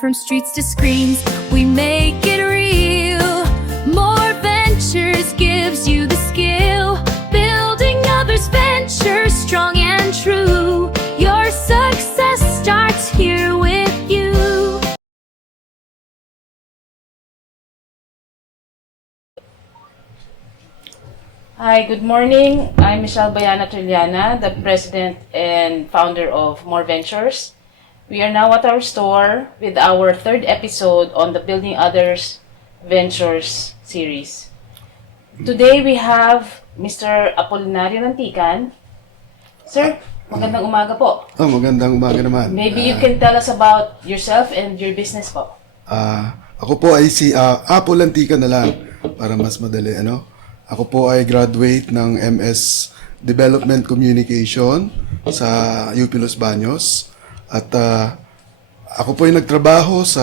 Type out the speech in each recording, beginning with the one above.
From streets to screens, we make it real. More Ventures gives you the skill. Building others' ventures strong and true. Your success starts here with you. Hi, good morning. I'm Michelle Bayana Trillaana, the president and founder of More Ventures. We are now at our store with our third episode on the Building Others Ventures series. Today we have Mr. Apolinario Nantican. Sir, magandang umaga po. Magandang umaga naman. Maybe you can tell us about yourself and your business po. Ako po ay si Apo Lantican na lang para mas madali. Ako po ay graduate ng MS Development Communication sa UP Los Baños. At ako po ay nagtrabaho sa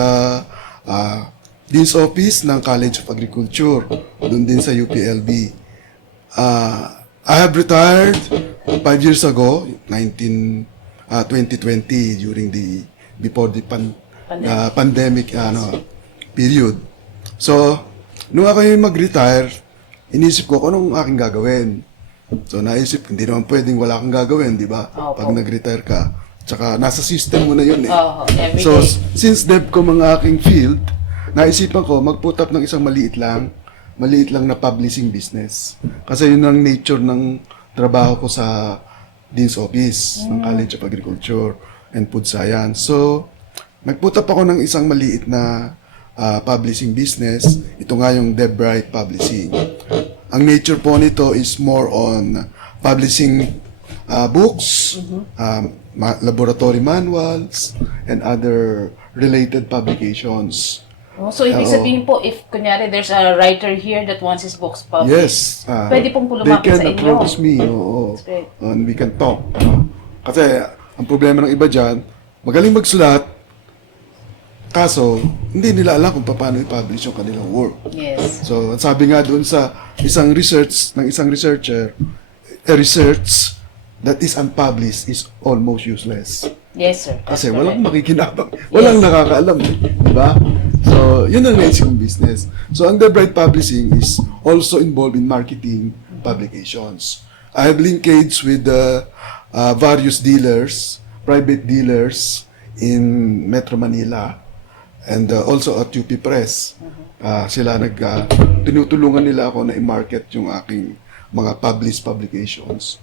Dean's Office ng College of Agriculture, doon din sa UPLB. I have retired 5 years ago, 2020, before the pandemic period. So, nung ako yung mag-retire, inisip ko kung anong aking gagawin. So, naisip, hindi naman pwedeng wala kang gagawin, di ba? Pag nag-retire ka. Tsaka, nasa system mo na yun eh. So, since dev ko mga aking field, naisipan ko, mag-put up ng isang maliit lang na publishing business. Kasi yun ang nature ng trabaho ko sa Dean's Office ng College of Agriculture and Food Science. So, nag-put up ako ng isang maliit na publishing business. Ito nga yung DevBright Publishing. Ang nature po nito is more on publishing books, laboratory manuals, and other related publications. So, ibig sabihin po, if kunyari there's a writer here that wants his books published, yes, pwede pong lumapit sa they can inyo. approach me, and we can talk. Kasi, ang problema ng iba dyan, magaling magsulat, kaso, hindi nila alam kung paano i-publish yung kanilang work. Yes. So, sabi nga doon sa isang researcher, a research that is unpublished is almost useless. Yes, sir. Kasi walang makikinabang, walang nakakaalam, di ba? So, yun ang naisip kong business. So, ang DevBright Publishing is also involved in marketing publications. I have linkage with various dealers, private dealers in Metro Manila, and also at UP Press. Tinutulungan nila ako na i-market yung aking mga published publications.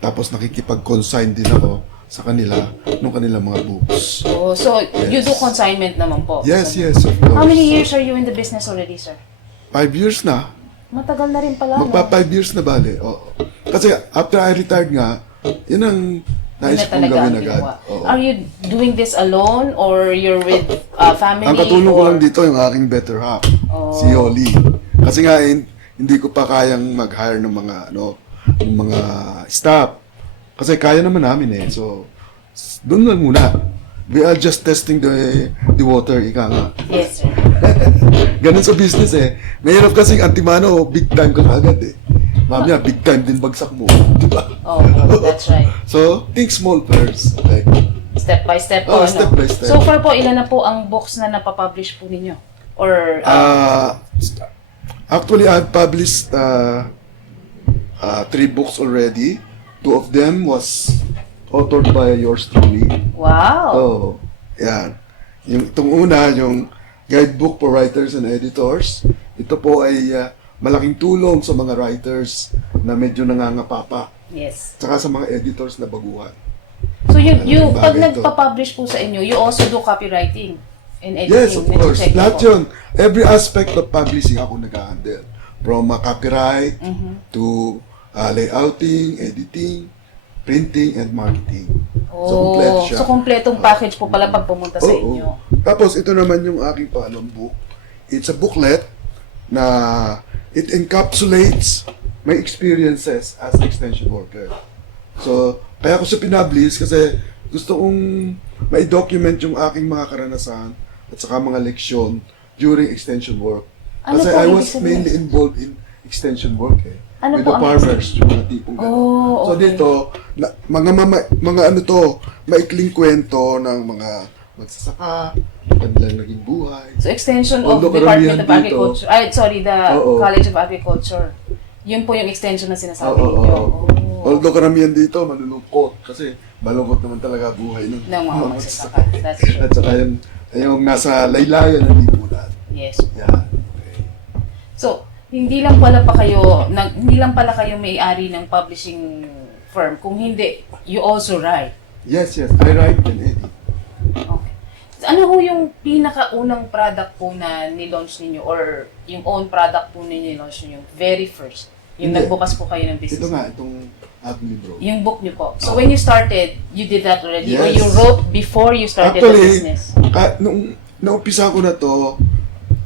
Tapos nakikipag-consign din ako sa kanila nung kanilang mga books. Oh, so you do consignment naman po? Yes, of course. How many years are you in the business already, sir? 5 years na. Matagal na rin pala, no? Magpa 5 years na bale. Oo. Kasi after I retired nga, yun ang naisip kong gawin agad. Are you doing this alone or you're with family? Ang katulong ko lang dito yung aking better half, si Yoli. Kasi nga, hindi ko pa kayang mag-hire ng mga staff. Kasi kaya naman namin eh. So, doon lang muna. We are just testing the water, ika nga. Yes, sir. Ganun sa business eh. Mahirap kasing antimano, big time ka agad eh. Mamaya, big time din bagsak mo. Diba? Oh, that's right. So, think small first. Like, Step by step po, step by step. So far po, ilan na po ang books na napapublish po ninyo? Or, actually, I've published 3 books already. 2 of them was authored by yours truly. wow. Oh, yan. Itong una, yung Guidebook for Writers and Editors. Ito po ay malaking tulong sa mga writers na medyo nangangapapa. Yes. Tsaka sa mga editors na baguhan. So you pag bagay to. nagpa-publish po sa inyo, you also do copywriting and editing? Yes, of course. Nag-check Lahat po. yun. Every aspect of publishing ako nag-handle. From copyright to layouting, editing, printing, and marketing. So, kompleto siya. So kompletong package po pala pag pumunta sa Oo. inyo. Tapos, ito naman yung aking pangalawang book. It's a booklet na it encapsulates my experiences as an extension worker. So, kaya ko siya pinablish kasi gusto kong ma-document yung aking mga karanasan at saka mga leksyon during extension work. Ano Kasi po I ibig was sabihin? mainly involved in extension work eh. Ano with po the ang farmers, yung mga tipong gano'n. Oh, So okay. dito, mga ano to, maikling kwento ng mga magsasaka, kanilang naging buhay. So, extension of Although Department of karamihan dito- Agriculture. The Oo. College of Agriculture. Yun po yung extension na sinasabi Oo, ninyo. oo. Although karamihan dito, malulungkot. Kasi malungkot naman talaga buhay ng Ng mga magsasaka. That's true. At saka yung nasa laylayan ng lipunan. Yes. Yan. So, hindi lang pala kayo may-ari ng publishing firm. Kung hindi, you also write. Yes, I write and edit. Okay. So, ano ho yung pinakaunang product po na ni-launch ninyo or yung own product po ninyo ni-launch ninyo? Very first. Yung Hindi. nagbukas po kayo ng business. Ito nga, itong ating libro. Yung book nyo po. So, when you started, you did that already? Or Yes. you wrote before you started the Actually, business? nung naumpisa ko na to,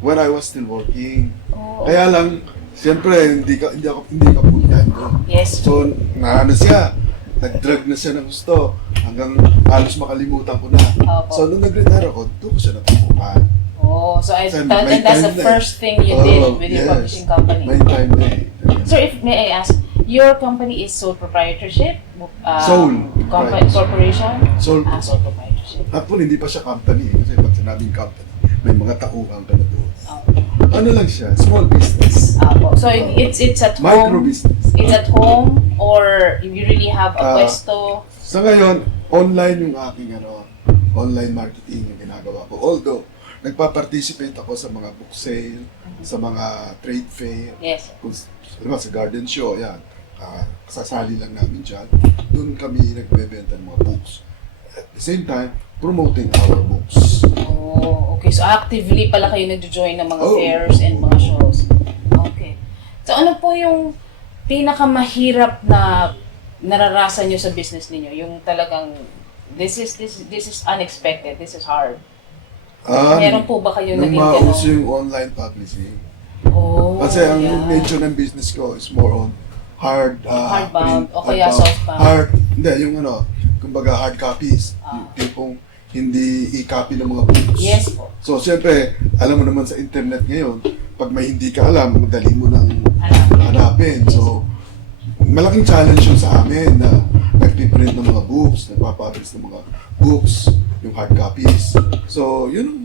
when I was still working. Oh, Kaya lang, siyempre, hindi ka full time doon. yes. So, siya. Nag-drug na siya ng gusto. Hanggang halos makalimutan ko na. Opo. So, nung nag-retire ako, doon ko siya natutukan. Oh, so I Kasi thought may and that's the time na eh. first thing you did Oo, with your yes. publishing company. May time na eh. Sir, if may I ask, your company is sole proprietorship? Sole proprietorship. Corporation? Sole. Sole proprietorship. Actually, hindi pa siya company. Kasi pag sinabing company, may mga tauhan ka na doon. Oh. Ano lang siya? Small business. Apo. So it's at Micro home? business. It's at home? Or you really have a Ah, pwesto? Sa ngayon, online yung aking online marketing yung ginagawa ko. Although, nagpa-participate ako sa mga book sale, sa mga trade fair, Yes. kung, diba, sa garden show, yan. Kasasali lang namin dyan. Doon kami nagbebenta ng mga books. At the same time, promoting our books. Oh, okay. So actively pala kayo nagjo-join ng mga Oh. fairs and mga shows. Okay. So ano po yung pinakamahirap na nararasan nyo sa business ninyo? Yung talagang this is unexpected, this is hard. Meron po ba kayo nung naging mauso gano'n? yung online publishing. Oh, Kasi ang yeah. nature ng business ko is more on Hardbound print, o kaya softbound. Hindi, yung kumbaga hard copies. Yung tipong hindi i-copy ng mga books. Yes po. So, siyempre, alam mo naman sa internet ngayon, pag may hindi ka alam, madali mo nang hanapin. So, malaking challenge yun sa amin na nagpiprint ng mga books, nagpapublish ng mga books, yung hard copies. So, yun ang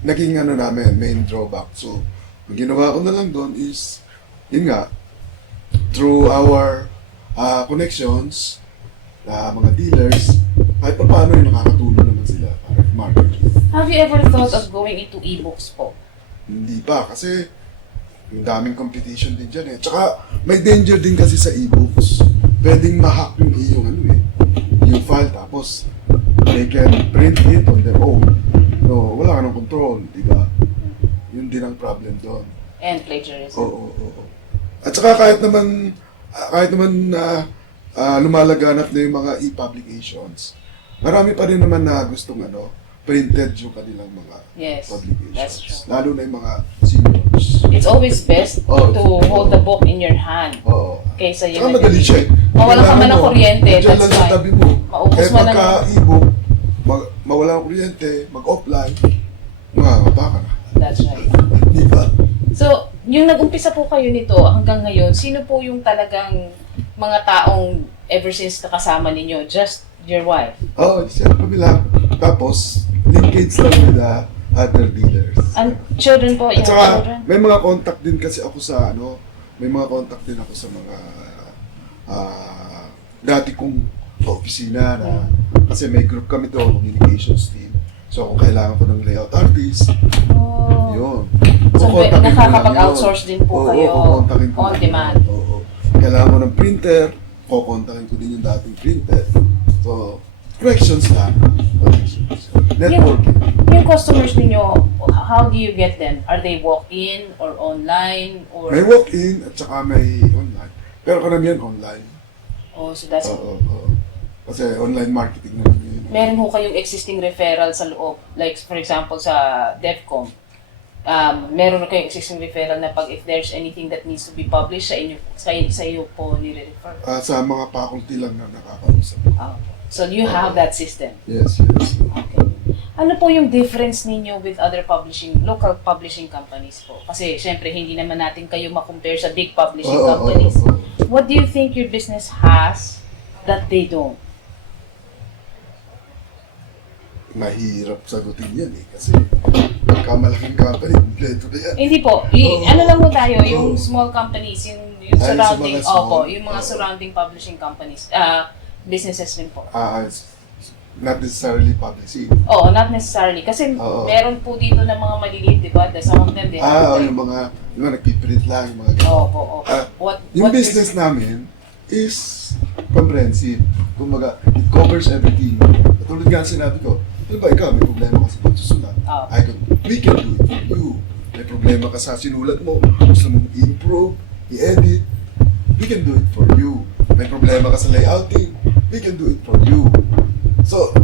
naging namin, main drawback. So, ang ginawa ko na lang doon is, yun nga, through our connections, mga dealers, kahit pa paano yung nakakatulong naman sila para marketing. Have you ever thought of going into e-books po? Hindi pa, kasi yung daming competition din dyan eh. Tsaka, may danger din kasi sa e-books. Pwedeng ma-hack yung yung file, tapos they can print it on their own. No, wala ka ng control, di ba? Yun din ang problem doon. And plagiarism. Oo. At saka kahit naman lumalaganap na yung mga e-publications, marami pa rin naman na gustong printed yung kanilang mga Yes, publications. that's true. Lalo na yung mga seniors. It's always best Oh, to oo. hold the book in your hand. Oo. Kaysa Saka yun. madali siya eh. Mawalan ka man ng Kailangan mo, kuryente, dyan that's lang sa fine. tabi mo. Maubos Eh man ng- pagka e-book, mawala ng kuryente, mag-offline, makakapa ka na. That's right. Di ba? So, yung nag-umpisa po kayo nito hanggang ngayon, sino po yung talagang mga taong ever since nakasama ninyo? Just your wife? Oo, siya kami lang. Tapos, linkage lang with the other dealers. And children po? At Yung saka, children? may mga contact din kasi ako sa may mga contact din ako sa mga dati kong opisina na kasi may group kami doon, communications team. So kung kailangan ko ng layout artist, Oh. yun. So, Kukontakin ko lang nakakapag-outsource yun. din po Oo, kayo kukontakin ko on lang yun. demand. Oo. Kailangan mo ng printer, kukontakin ko din yung dating printer. So, corrections lang. Corrections. Networking. Yung customers ninyo, how do you get them? Are they walk-in or online? Or May walk-in at saka may online. Pero karamihan online. Oh, so that's Oo. Kasi online marketing naman yun. meron ho kayong existing referral sa loob. Like, for example, sa DevCom, meron na kayong existing referral na pag if there's anything that needs to be published sa iyo po nire-refer. Sa mga faculty lang na nakakausap. So, you have that system. Yes. Okay. Ano po yung difference ninyo with other local publishing companies po? Kasi, syempre, hindi naman natin kayo makompare sa big publishing companies. What do you think your business has that they don't? mahirap sagutin yan eh. Kasi pagka malaking company, kompleto na yan. Hindi po. Oo. Ano lang po tayo, Oo. yung small companies, yung Ay, sa surrounding, mga small. opo, yung mga Oo. surrounding publishing companies, businesses din po. Not necessarily publishing. Oo, not necessarily. Kasi Oo. meron po dito ng mga maliliit, di ba? Some of them, they have Yung mga nagpiprint lang, yung mga ganun. Opo, opo. Ah, What Yung what business namin is comprehensive. Kumbaga, it covers everything. Katulad nga sinabi ko, ano ba ikaw, may problema ka sa pagsusulat? Ah. We can do it for you. May problema ka sa sinulat mo, gusto mong i-improve, i-edit, we can do it for you. May problema ka sa layouting, we can do it for you. So,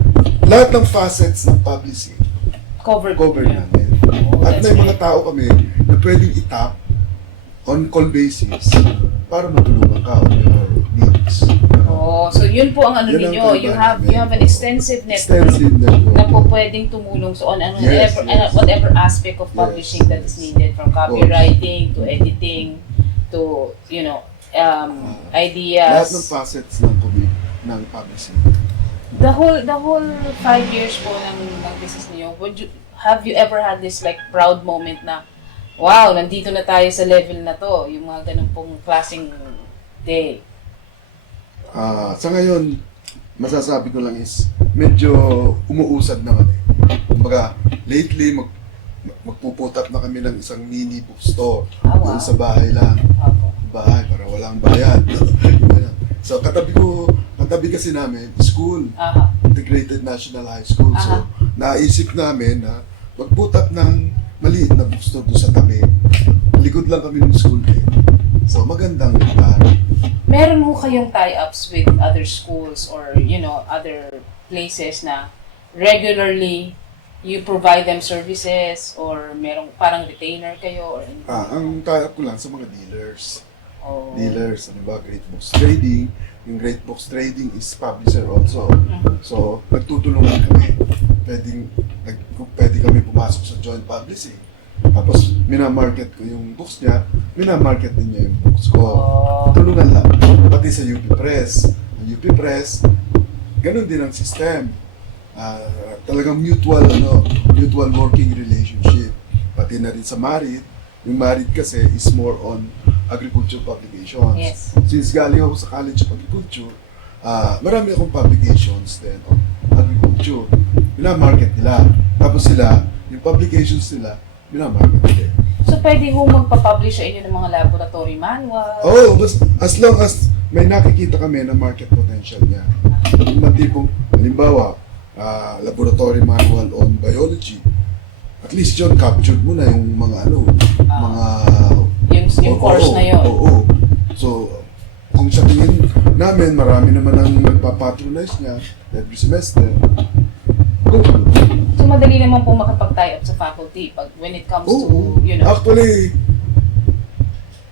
lahat ng facets ng publishing, cover namin. Oh, At that's may mga great. tao kami na pwedeng itap on call basis para matulungan ka on your needs. Oh, so yun po ang ano Yun ang ninyo. You kaibahan have namin. an extensive network Extensive network. na po pwedeng tumulong so on Yes, yes. whatever aspect of publishing Yes, that is yes. needed, from copywriting to editing to Lahat ng ideas. facets ng publishing. The whole 5 years po ng business niyo, have you ever had this like proud moment na wow, nandito na tayo sa level na to, yung mga ganun pong klaseng day? Sa ngayon, masasabi ko lang is medyo umuusad na kami. Kumbaga, lately magpuputap na kami ng isang mini bookstore Wow. doon sa bahay lang. Opo. Bahay para walang bayad. So katabi kasi namin school, Aha. Integrated National High School. So naisip namin na magputap ng maliit na bookstore doon sa tabi. Likod lang kami ng school eh. So magandang lugar. Meron ho kayong tie-ups with other schools or, other places na regularly you provide them services or merong parang retainer kayo or anything? Ang tie-up ko lang sa mga dealers. Oh. Dealers, ano ba, Great Books Trading. Yung Great Books Trading is publisher also. So, nagtutulungan kami. Pwede kami pumasok sa joint publishing. Tapos, minamarket ko yung books niya, minamarket din niya yung books ko. Oh. Tulungan lang. Pati sa UP Press. Ang UP Press, ganun din ang system. Talagang mutual working relationship. Pati na rin sa Marit. Yung Marit kasi is more on agriculture publications. Yes. Since galing ako sa College of Agriculture, marami akong publications din on agriculture. Minamarket nila. Tapos sila, yung publications nila, minamarket nila. So, pwede ho magpa-publish sa inyo ng mga laboratory manual? As long as may nakikita kami na market potential niya. Yung mga tipong, halimbawa, laboratory manual on biology, at least yun, captured mo na yung mga Yung course na yun. Oo. So, kung sa tingin namin, marami naman ang nagpapatronize niya every semester. Go. So, madali naman po makapag-tie up sa faculty when it comes to, Actually,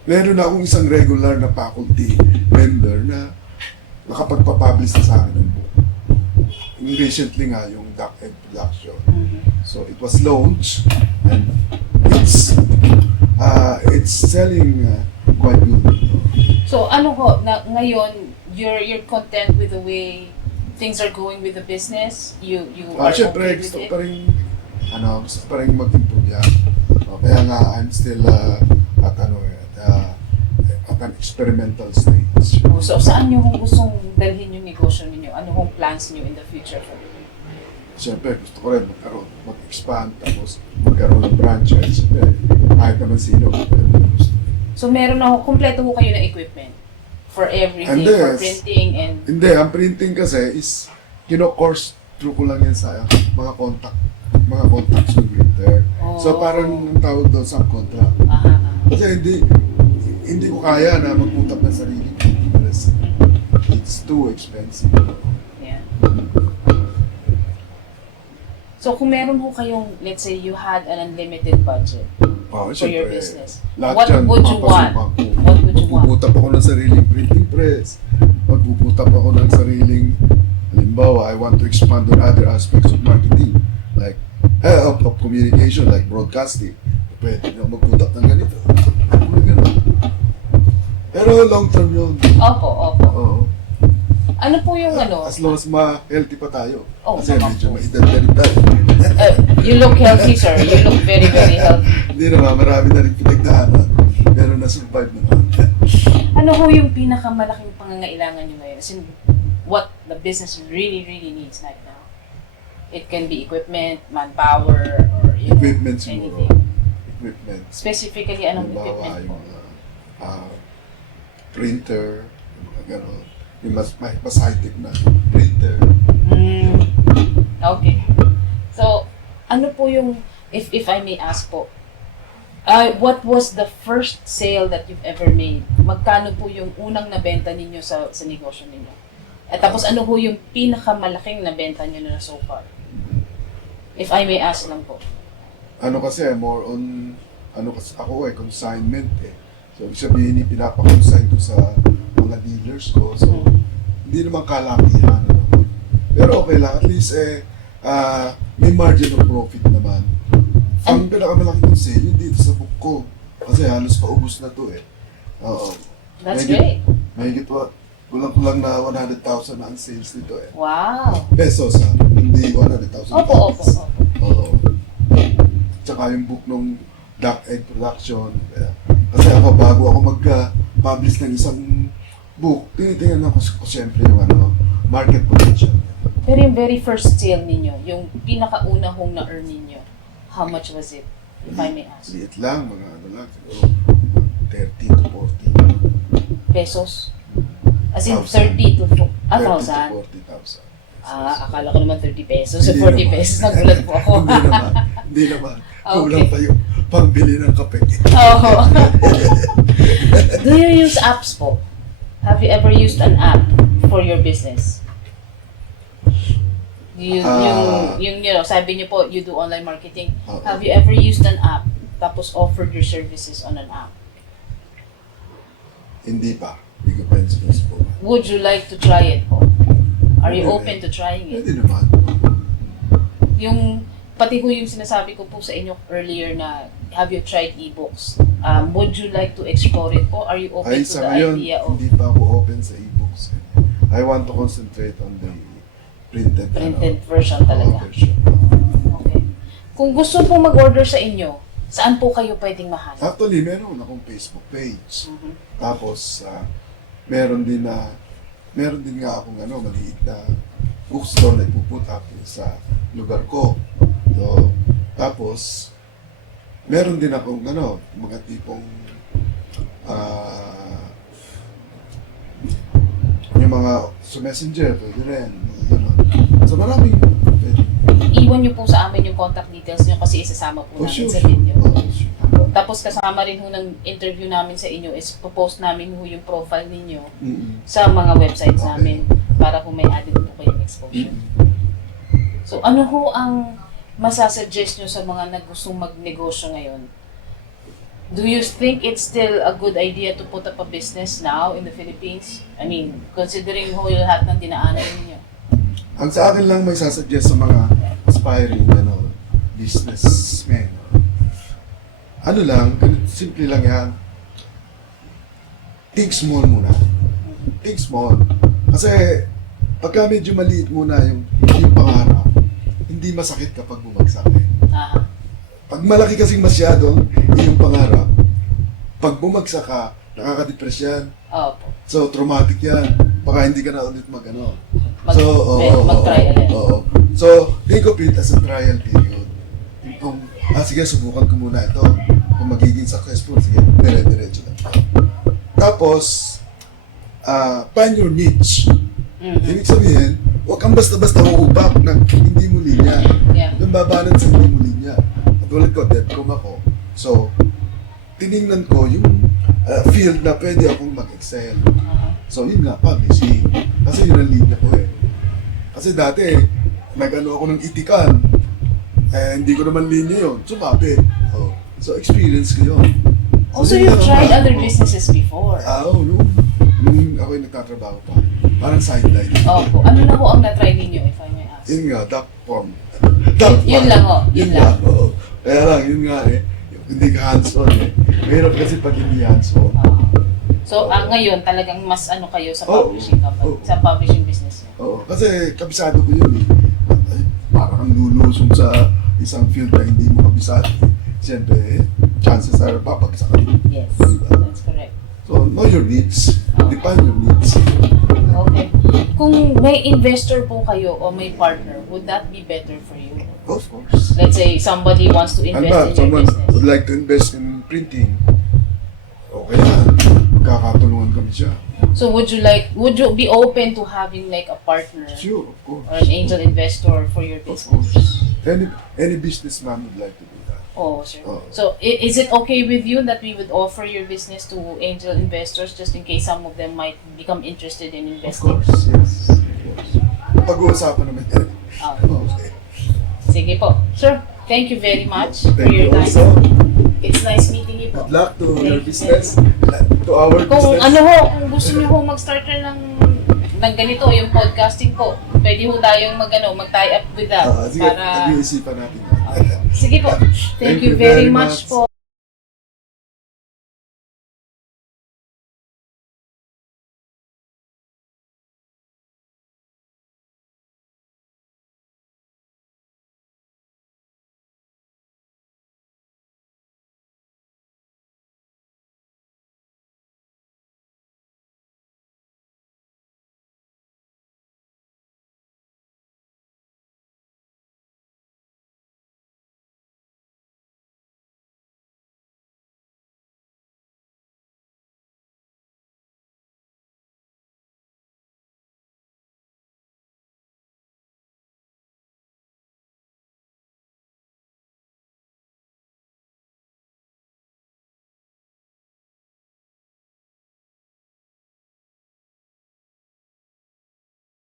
meron na akong isang regular na faculty member na nakapagpapublish na sa akin ng book. Recently nga, yung Duck Egg Production. So, it was launched and it's selling quite good. So, ngayon, you're content with the way things are going with the business? You are Siyempre, okay with gusto it? gusto pa rin mag-improve yan. Kaya nga, I'm still at an experimental stage. So, saan nyo kung gustong dalhin yung negosyo ninyo? Ano hong plans nyo in the future for you? Siyempre, gusto ko rin mag-expand, tapos magkaroon ng franchise. Siyempre, kahit naman sino. So, meron na kompleto ho kayo ng equipment for everything, And for yes. printing and... Hindi, ang printing kasi is, course through ko lang yan sa mga contacts with printer. So, Oh. parang ang tawag doon, subcontract. Kasi hindi ko kaya na magputap ng sarili ko. It's too expensive. Yeah. So, kung meron ho kayong, let's say, you had an unlimited budget for your business, what would you want? What would you want? Magpuputap ako ng sariling printing press. Magpuputap ako ng sariling, halimbawa, I want to expand on other aspects of marketing. Like, of communication, like broadcasting. Pwede na magputap ng ganito. Pero long term yun. Opo. Oo. Ano po yung ano? As long as ma-healthy pa tayo. Oh, Kasi tama medyo po. maedad na rin tayo. You look healthy, sir. You look very, very healthy. Hindi naman, marami na rin pinagdaanan. Pero na-survive naman. Ano ho yung pinakamalaking pangangailangan nyo ngayon? As in, what the business really, really needs right now? It can be equipment, manpower, or you know, Equipment siguro. anything. Equipment. Specifically, anong Halimbawa, equipment po? yung printer, yung mga gano'n. Yung mas high-tech na printer. Mm, okay. So, ano po yung, if I may ask po, what was the first sale that you've ever made? Magkano po yung unang nabenta ninyo sa negosyo ninyo? At tapos ano po yung pinakamalaking nabenta nyo na so far? If I may ask lang po. Ano kasi, more on, ako consignment eh. So, ibig sabihin, pinapa-consign ko sa mga dealers ko. So, hindi naman kalakihan. Ano. Pero okay lang, at least may margin of profit naman. Ang pinakamalaki kong sale, yung dito sa book ko. Kasi halos paubos na to eh. Oo. That's great. Mahigit pa, kulang-kulang na 100,000 na ang sales nito eh. Wow. Pesos ha, hindi 100,000 Opo. Oo. Tsaka yung book nung Duck Egg Production. Kasi ako, bago ako mag-publish ng isang book, tinitingnan ko siyempre yung market potential. Pero yung very first sale ninyo, yung pinakauna hong na-earn ninyo, how much was it? If I may ask. Liit lang, mga siguro 30 to 40. Pesos? As in 1,000. 30 to 30 1,000? to 40,000. Akala ko naman 30 pesos. So Hindi 40 naman. pesos, nagulat po ako. Hindi naman. Okay. Kulang pa yung pangbili ng kape. Oh. Do you use apps po? Have you ever used an app for your business? Yung sabi niyo po, you do online marketing. Have you ever used an app tapos offered your services on an app? Hindi pa. Hindi ko pa instance po. Would you like to try it po? Are you Pwede. open to trying it? Pwede naman. Yung pati ho yung sinasabi ko po sa inyo earlier na have you tried ebooks? Would you like to explore it po? Are you open Ay, to sa the ngayon, idea of hindi pa ako open sa e-books. I want to concentrate on the printed version talaga? version. Okay. Kung gusto po mag-order sa inyo, saan po kayo pwedeng mahanap? Actually, meron akong Facebook page. Mhm. Tapos, meron din nga akong maliit na bookstore na ipuput up sa lugar ko. So, tapos, meron din akong mga tipong yung mga sa messenger, pwede rin. Gano'n. So, maraming pwede. Iwan niyo po sa amin yung contact details niyo kasi isasama po Oh, namin sure, sa sure. video. Oh, sure. Tapos kasama rin ho ng interview namin sa inyo is post namin ho yung profile ninyo Mm-mm. sa mga websites Okay. namin para kung may added po kayong exposure. So ano ho ang masasuggest nyo sa mga nagustong magnegosyo ngayon? Do you think it's still a good idea to put up a business now in the Philippines? I mean, considering ho yung lahat ng dinaanan ninyo. Ang sa akin lang may sasuggest sa mga aspiring businessmen. Simple lang yan. Think small muna. Think small. Kasi pagka medyo maliit muna yung pangarap, hindi masakit kapag bumagsak eh. Aha. Pag malaki kasing masyado yung pangarap, pag bumagsak ka, nakaka-depress yan. Opo. So, traumatic yan. Baka hindi ka na ulit mag-try ulit. Oo. So, think of it as a trial period. Kung, sige, subukan ko muna ito. Kung magiging successful, sige, dire-diretso lang. Tapos, find your niche. Mhm. Ibig sabihin, huwag kang basta-basta uubak ng hindi mo linya. Yeah. Yung babanan sa hindi mo linya. Katulad ko, DevCom ako. So, tinignan ko yung field na pwede akong mag-excel. Aha. So, yun nga, publishing. Kasi yun ang linya ko eh. Kasi dati, nag-ano ako ng itikan. Hindi ko naman linya yun. Sumabi. So, experience ko yun. Also, you've tried other businesses before. Nung ako'y nagtatrabaho pa. Parang sideline. Opo. Ano na ho ang na-try ninyo, if I may ask? Yun nga, duck farm. Yun lang ho. Yun lang. Oo. Kaya lang, yun nga eh. Hindi ka hands-on eh. Mahirap kasi pag hindi hands-on. So, ngayon talagang mas ano kayo sa Oo. publishing company, Oo. sa publishing business niyo. Oo, kasi kabisado ko yun eh. Ay, parang ang lulusong sa isang field na hindi mo kabisado. Siyempre, chances are babagsak ka rin. Yes, Diba? that's correct. So, know your needs. Define your needs. Okay. Kung may investor po kayo o may partner, would that be better for you? Of course. Let's say somebody wants to Ano invest ba, in your someone business. would like to invest in printing. Okay na. Magkakatulungan kami siya. So would you be open to having like a partner Sure, of course. or an angel investor for your Of business? course. Any businessman would like to do that. Oh, sure. Oh. So is it okay with you that we would offer your business to angel investors just in case some of them might become interested in Of investing? course, yes. Of course. Pag-uusapan naman yan. Ah, Okay. sige po. Sir, thank you very much for Thank you your time. also. It's nice meeting you po. Good luck to your Thank you. business. To our Kung business. ano ho, kung gusto niyo ho mag-start na ng ganito, yung podcasting po, pwede ho tayong mag-tie up with that. Sige, para... pag-iisipan natin. Sige po. Thank you very much po.